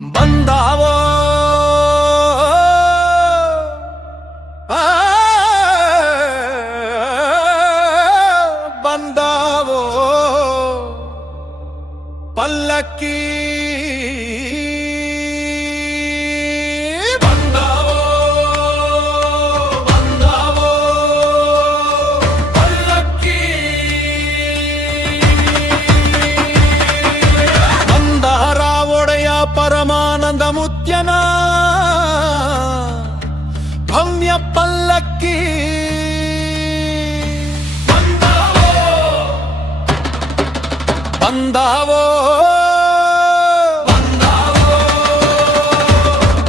ಬಂದಾವೋ ಬಂದಾವೋ ಪಲ್ಲಕ್ಕಿ ಬಂದಾವೋ ಬಂದಾವೋ ಪಲ್ಲಕ್ಕಿ ಬಂದಾರ ಒಡೆಯ ಪರಮಾನಂದ ಮುತ್ಯನ ಭವ್ಯ ಪಲ್ಲಕ್ಕಿ ಬಂದಾವೋ ಬಂದಾವೋ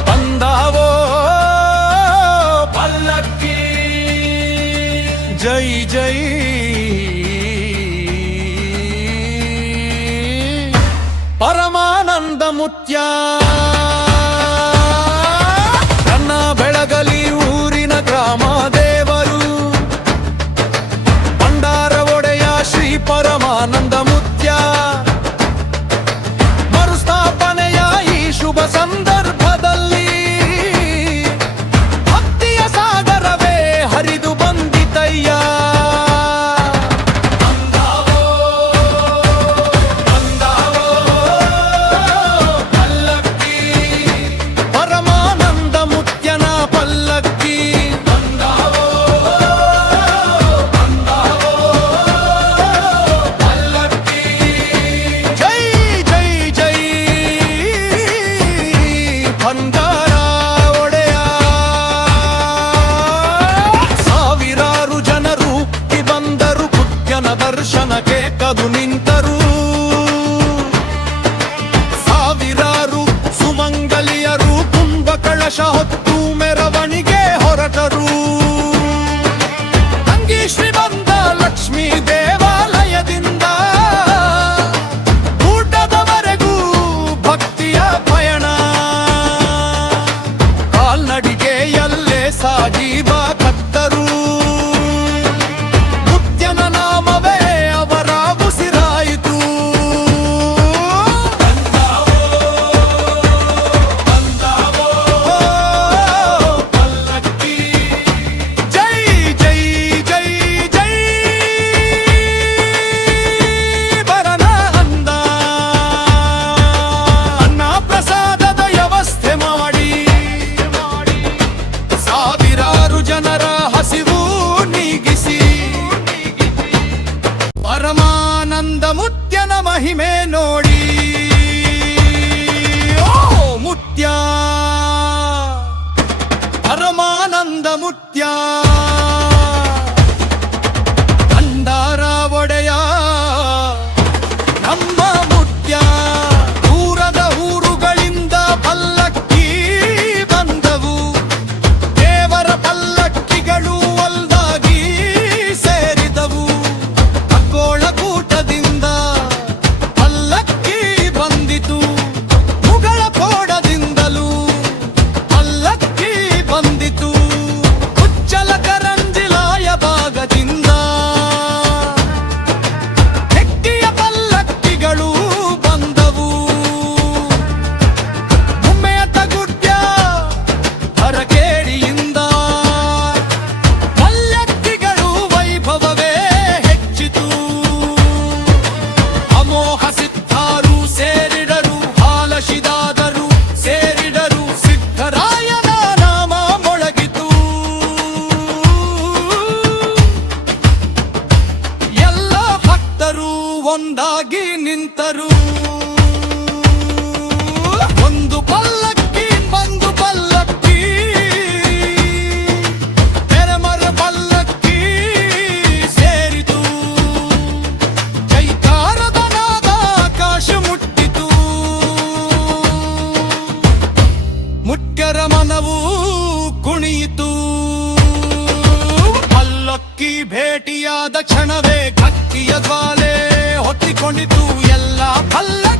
ಬಂದಾವೋ ಪಲ್ಲಕ್ಕಿ ಜೈ ಜೈ ಪರಮಾನಂದ ಮುತ್ಯ ನನ್ನ ಬೆಳಗಲಿ ಊರಿನ ಗ್ರಾಮ ದೇವರು ಭಂಡಾರ ಒಡೆಯ ಶ್ರೀ ಪರಮಾನಂದ ಮುತ್ಯ ಮರುಸ್ಥಾಪನೆಯ ಈ ಶುಭ ಸಂದರ್ಭದಲ್ಲಿ ಭಕ್ತಿಯ ಸಾಗರವೇ ಹರಿದು ಬಂದಿತಯ್ಯ. ಪರಮಾನಂದ ಮುತ್ಯನ ಪಲ್ಲಕ್ಕಿ ಜೈ ಜೈ ಜೈ ಭಂಡಾರ ಒಡೆಯ. ಸಾವಿರಾರು ಜನರು ಬಂದರು ಮುತ್ಯನ ದರ್ಶನಕ್ಕೆ ಕದು ನಿಂತರು. ಸಾವಿರಾರು ಸುಮಂಗಲಿಯರು ಕುಂಭ ಕಳಶ ಹೊತ್ತು ಮೆರವಣಿಗೆ ಹೊರಟರು. ಅಂಗಿ ಶ್ರೀಮಂತ ಲಕ್ಷ್ಮೀ ದೇವಾಲಯದಿಂದ ಊಟದವರೆಗೂ ಭಕ್ತಿಯ ಪಯಣ. ಕಾಲ್ನಡಿಗೆಯಲ್ಲೇ ಸಾಗಿ ಬಾ ಭಕ್ತರು. ಮುತ್ಯನ ನಾಮವೇ ಅವರ ಉಸಿರಾಯಿತು. ಪಲ್ಲಕ್ಕಿ ಜೈ ಜೈ ಜೈ ಜೈ ಬರನ ಅಂದ. ಅನ್ನ ಪ್ರಸಾದದ ವ್ಯವಸ್ಥೆ ಮಾಡಿ ಸಾವಿರಾರು ಜನರ ಹಸಿವು ನೀಗಿಸಿ ಪರಮಾನಂದ ಮುತ್ಯನ ಮಹಿಮೆ ನೋಡಿ. ಓ ಮುತ್ಯ ಪರಮಾನಂದ ಮುತ್ಯ ಭಂಡಾರ ಒಡೆಯ ನಮ್ಮ ಮುತ್ಯ. ದೂರದ ಊರುಗಳಿಂದ ಪಲ್ಲಕ್ಕಿ ಬಂದವು. ದೇವರ ಪಲ್ಲಕ್ಕಿಗಳು ಒಂದಾಗಿ ಸೇರಿದವು. ಅಕ್ಕೋಳಕೂಟದಿಂದ ಪಲ್ಲಕ್ಕಿ ಬಂದಿತು. ಮುಗಳ ಕೋಡದಿಂದಲೂ ಪಲ್ಲಕ್ಕಿ ಬಂದಿತು. ಉಚ್ಚಲ ಕರಂಜಿಲಾಯ ಭಾಗದಿಂದ ಹೆಕ್ಕಿಯ ಪಲ್ಲಕ್ಕಿಗಳು ಬಂದವು. ಮುಮ್ಮೆಯ ತಗುಡ್ಯ ಹರಕೇಡಿಯಿಂದ ಪಲ್ಲಕ್ಕಿಗಳು ವೈಭವವೇ ಹೆಚ್ಚಿತು. ಅಮೋಘ ಸಿದ್ಧಾರು ಸೇರಿಡರು ಹಾಲಶಿದಾದರು ಸೇರಿಡರು. ಸಿದ್ಧರಾಯನ ನಾಮ ಮೊಳಗಿತು. ಎಲ್ಲ ಭಕ್ತರು ಒಂದಾಗಿ ನಿಂತರು. ಒಂದು ಪಲ್ಲಕ್ಕಿ ಬಂದು ಪಲ್ಲಕ್ಕಿ ತೆರೆಮರ ಪಲ್ಲಕ್ಕಿ ಸೇರಿತು. ಜೈಕಾರದ ನಾದ ಆಕಾಶ ಮುಟ್ಟಿತು. ಮುತ್ಯರ ಮನವು ಕುಣಿಯಿತು. ಪಲ್ಲಕ್ಕಿ ಭೇಟಿಯಾದ ಕ್ಷಣವೇ ಭಕ್ತಿಯ ಜ್ವಾಲೆ ಹೊತ್ತಿಕೊಂಡಿತು. ಎಲ್ಲ ಪಲ್ಲಕ್ಕಿ